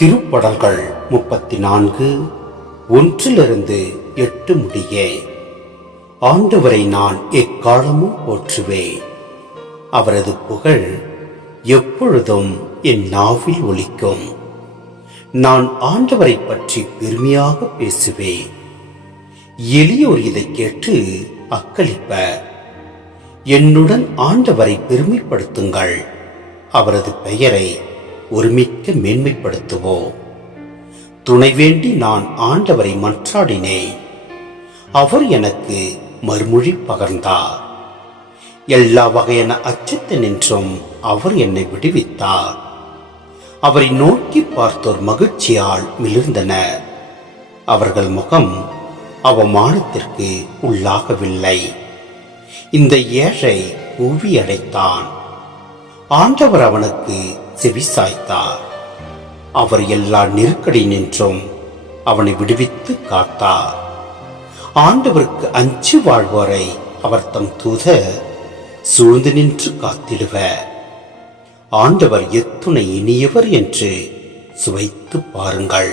திருப்படல்கள் 34 1-8 முடிய. ஆண்டவரை நான் எக்காலமும் போற்றுவேன். அவரது புகழ் எப்பொழுதும் என் நாவில் ஒலிக்கும். நான் ஆண்டவரை பற்றி பெருமையாக பேசுவேன். எளியோர் இதை கேட்டு அக்களிப்பர். என்னுடன் ஆண்டவரை பெருமைப்படுத்துங்கள். அவரது பெயரை ஒருமிக்க மேன்மைப்படுத்துவோம். துணை வேண்டி நான் ஆண்டவரை மன்றாடினேன். அவர் எனக்கு மறுமொழி பகர்ந்தார். எல்லா வகையான அச்சத்தினின்றும் அவர் என்னை விடுவித்தார். அவரை நோக்கி பார்த்தோர் மகிழ்ச்சியால் மிளிர்ந்தனர். அவர்கள் முகம் அவமானத்திற்கு உள்ளாகவில்லை. இந்த ஏழை கூவி அழைத்தான். ஆண்டவர் அவனுக்கு செவிசாய்த்தார். அவர் எல்லா நெருக்கடி நின்றும் அவனை விடுவித்து காத்தார். ஆண்டவருக்கு அஞ்சி வாழ்வோரை அவர் தம் தூதர் சூழ்ந்து நின்று காத்திடுவர். ஆண்டவர் எத்துணை இனியவர் என்று சுவைத்து பாருங்கள்.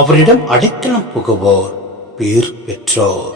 அவரிடம் அடைக்கலம் புகுவோர் பேர் பெற்றோர்.